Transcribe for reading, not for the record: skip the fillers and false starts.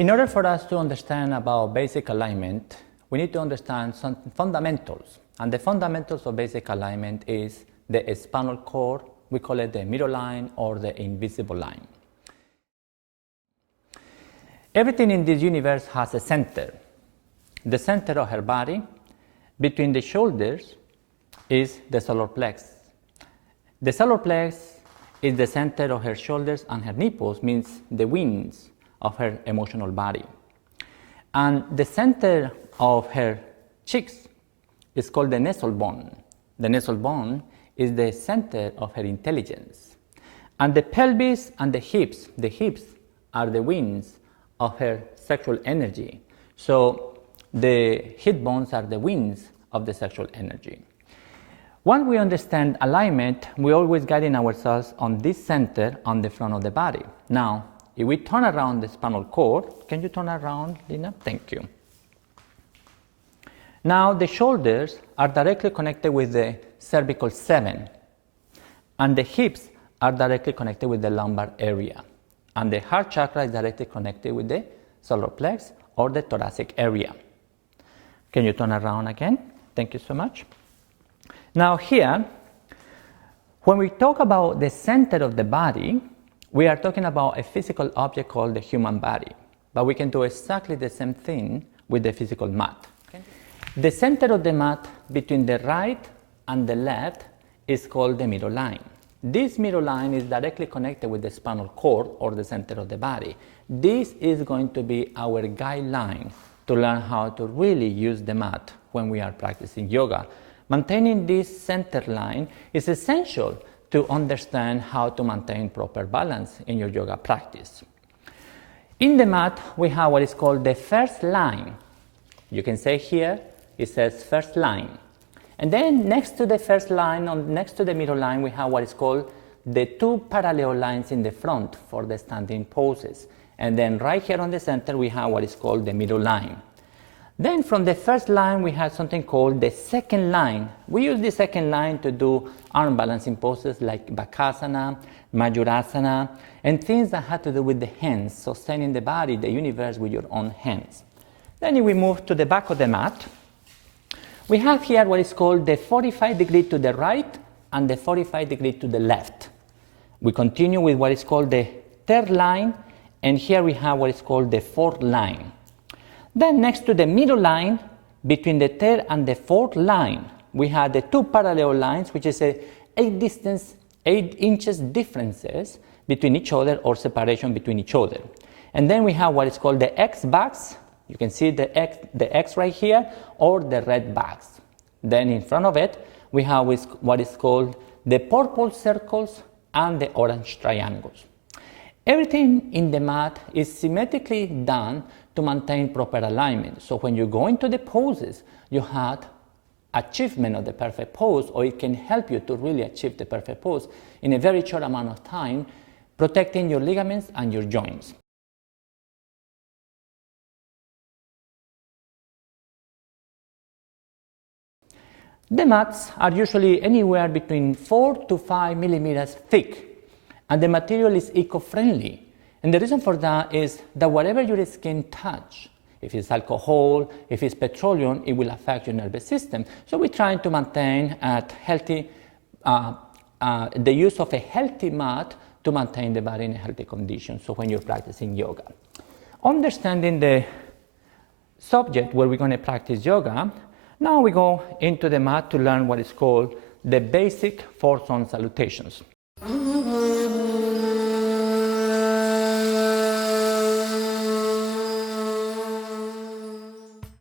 In order for us to understand about basic alignment, we need to understand some fundamentals. And the fundamentals of basic alignment is the spinal cord. We call it the middle line or the invisible line. Everything in this universe has a center. The center of her body, between the shoulders, is the solar plexus. The solar plexus is the center of her shoulders, and her nipples means the wings of her emotional body. And the center of her cheeks is called the nasal bone. The nasal bone is the center of her intelligence. And the pelvis and the hips are the wings of her sexual energy. So the hip bones are the wings of the sexual energy. Once we understand alignment, we always guiding ourselves on this center on the front of the body. Now, if we turn around the spinal cord, can you turn around, Lina? Thank you. Now, the shoulders are directly connected with the cervical 7, and the hips are directly connected with the lumbar area, and the heart chakra is directly connected with the solar plexus or the thoracic area. Can you turn around again? Thank you so much. Now here, when we talk about the center of the body, we are talking about a physical object called the human body, but we can do exactly the same thing with the physical mat. The center of the mat between the right and the left is called the middle line. This middle line is directly connected with the spinal cord or the center of the body. This is going to be our guideline to learn how to really use the mat when we are practicing yoga. Maintaining this center line is essential to understand how to maintain proper balance in your yoga practice. In the mat, we have what is called the first line. You can say here, it says first line. And then next to the first line, next to the middle line, we have what is called the two parallel lines in the front for the standing poses. And then right here on the center, we have what is called the middle line. Then from the first line, we have something called the second line. We use the second line to do arm balancing poses like Bakasana, Majurasana, and things that have to do with the hands, sustaining the body, the universe with your own hands. Then if we move to the back of the mat, we have here what is called the 45 degree to the right and the 45 degree to the left. We continue with what is called the third line, and here we have what is called the fourth line. Then next to the middle line, between the third and the fourth line, we have the two parallel lines, which is 8 inches differences between each other or separation between each other. And then we have what is called the X backs. You can see the X right here, or the red backs. Then in front of it, we have what is called the purple circles and the orange triangles. Everything in the mat is symmetrically done to maintain proper alignment. So when you go into the poses, you have achievement of the perfect pose, or it can help you to really achieve the perfect pose in a very short amount of time, protecting your ligaments and your joints. The mats are usually anywhere between 4 to 5 millimeters thick, and the material is eco-friendly. And the reason for that is that whatever your skin touch, if it's alcohol, if it's petroleum, it will affect your nervous system. So we're trying to maintain the use of a healthy mat to maintain the body in a healthy condition. So when you're practicing yoga, understanding the subject where we're going to practice yoga, now we go into the mat to learn what is called the basic 4 sun salutations.